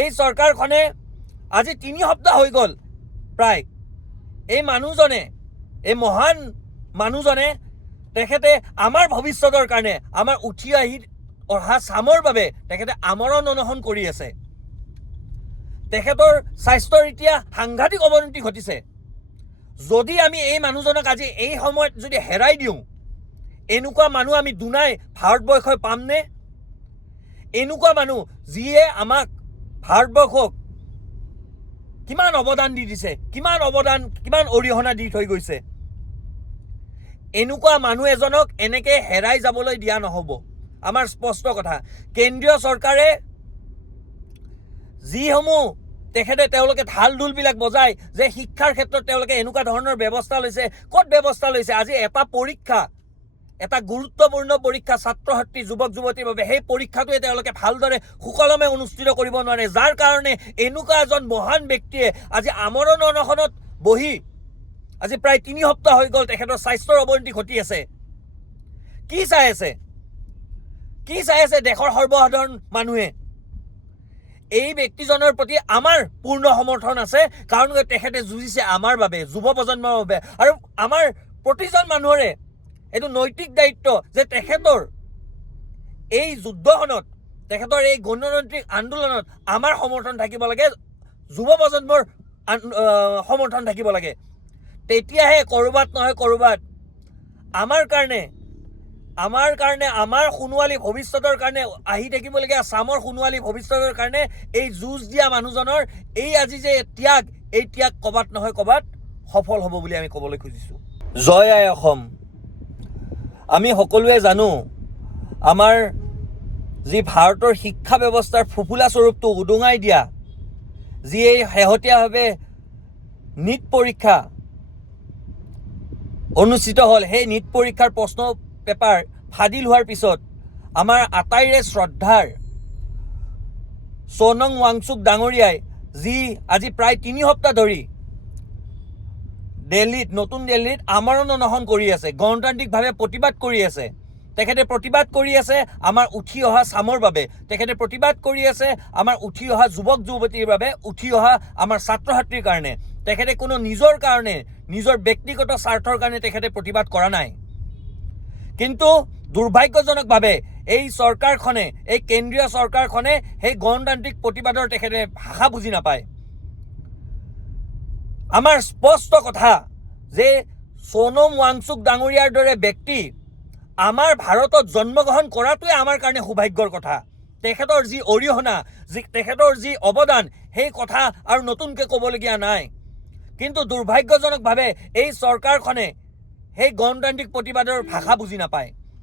এই চৰকাৰখনে আজি 3 সপ্তাহ হৈ গ'ল প্ৰায় এই মানুহজনে এই মহান মানুহজনে তেখেতে আমাৰ ভৱিষ্যতৰ কাৰণে আমাৰ উঠি আহি অহা চামৰ বাবে তেখেতে আমৰণ অনশন কৰি আছে। তেখেতৰ স্বাস্থ্যৰ এতিয়া সাংঘাতিক অৱনতি ঘটিছে। যদি আমি এই মানুহজনক আজি এই সময়ত যদি হেৰাই দিওঁ, এনেকুৱা মানুহ আমি দুনাই ভাৰতবৰ্ষই পামনে? এনেকুৱা মানুহ যিয়ে আমাক ভাৰতবৰ্ষক কিমান অৱদান দি দিছে, কিমান অৰিহণা দি থৈ গৈছে। এনেকুৱা মানুহ এজনক এনেকে হেৰাই যাবলৈ দিয়া নহ'ব। আমাৰ স্পষ্ট কথা। কেন্দ্ৰীয় চৰকাৰে যিসমূহ তেওঁলোকে ঢাল ঢোলবিলাক বজায় যে শিক্ষাৰ ক্ষেত্ৰত তেওঁলোকে এনেকুৱা ধৰণৰ ব্যৱস্থা লৈছে, ক'ত ব্যৱস্থা লৈছে? আজি এটা পৰীক্ষা, এটা গুৰুত্বপূৰ্ণ পৰীক্ষা ছাত্ৰ ছাত্ৰী যুৱক যুৱতীৰ বাবে, সেই পৰীক্ষাটোৱে তেওঁলোকে ভালদৰে সুকলমে অনুষ্ঠিত কৰিব নোৱাৰে, যাৰ কাৰণে এনেকুৱা এজন মহান ব্যক্তিয়ে আজি আমৰণ অনশনত বহি আজি প্ৰায় 3 সপ্তাহ হৈ গ'ল তেখেতৰ স্বাস্থ্যৰ অৱনতি ঘটি আছে। কি চাই আছে দেশৰ সৰ্বসাধাৰণ মানুহে? এই ব্যক্তিজনৰ প্ৰতি আমাৰ পূৰ্ণ সমৰ্থন আছে, কাৰণ তেখেতে যুঁজিছে আমাৰ বাবে, যুৱ প্ৰজন্মৰ বাবে। আৰু আমাৰ প্ৰতিজন মানুহৰে এইটো নৈতিক দায়িত্ব যে তেখেতৰ এই যুদ্ধখনত, তেখেতৰ এই গণতান্ত্ৰিক আন্দোলনত আমাৰ সমৰ্থন থাকিব লাগে, যুৱ প্ৰজন্মৰ সমৰ্থন থাকিব লাগে। তেতিয়াহে ক'ৰবাত নহয় ক'ৰবাত আমাৰ কাৰণে আমাৰ সোণোৱালী ভৱিষ্যতৰ কাৰণে, আহি থাকিবলগীয়া চামৰ সোণোৱালী ভৱিষ্যতৰ কাৰণে এই যুঁজ দিয়া মানুহজনৰ এই আজি যে ত্যাগ, এই ত্যাগ ক'ৰবাত নহয় ক'ৰবাত সফল হ'ব বুলি আমি ক'বলৈ খুজিছোঁ। জয় আই অসম। আমি সকলোৱে জানো আমাৰ যি ভাৰতৰ শিক্ষা ব্যৱস্থাৰ ফুফুলা স্বৰূপটো উদঙাই দিয়া, যি এই শেহতীয়াভাৱে নীট পৰীক্ষা অনুষ্ঠিত হ'ল, সেই নীট পৰীক্ষাৰ প্ৰশ্ন পেপাৰ ফাদিল হোৱাৰ পিছত আমাৰ আটাইৰে শ্ৰদ্ধাৰ সোনম ৱাংচুক ডাঙৰীয়াই যি আজি প্ৰায় 3 সপ্তাহ ধৰি নতুন দিল্লীত আমৰণ অনশন কৰি আছে, গণতান্ত্ৰিকভাৱে প্ৰতিবাদ কৰি আছে। তেখেতে প্ৰতিবাদ কৰি আছে আমাৰ উঠি অহা চামৰ বাবে, তেখেতে প্ৰতিবাদ কৰি আছে আমাৰ উঠি অহা যুৱক যুৱতীৰ বাবে, উঠি অহা আমাৰ ছাত্ৰ ছাত্ৰীৰ কাৰণে। তেখেতে কোনো নিজৰ কাৰণে, নিজৰ ব্যক্তিগত স্বাৰ্থৰ কাৰণে তেখেতে প্ৰতিবাদ কৰা নাই। কিন্তু দুৰ্ভাগ্যজনকভাৱে এই চৰকাৰখনে, এই কেন্দ্ৰীয় চৰকাৰখনে সেই গণতান্ত্ৰিক প্ৰতিবাদৰ তেখেতে ভাষা বুজি নাপায়। আমাৰ স্পষ্ট কথা যে সোনম ৱাংচুক ডাঙৰীয়াৰ দৰে ব্যক্তি আমাৰ ভাৰতত জন্মগ্ৰহণ কৰাটোৱে আমাৰ কাৰণে সৌভাগ্যৰ কথা। তেখেতৰ যি অৰিহণা, তেখেতৰ যি অৱদান, সেই কথা আৰু নতুনকৈ ক'বলগীয়া নাই। কিন্তু দুৰ্ভাগ্যজনকভাৱে এই চৰকাৰখনে সেই গণতান্ত্ৰিক প্ৰতিবাদৰ ভাষা বুজি নাপায়।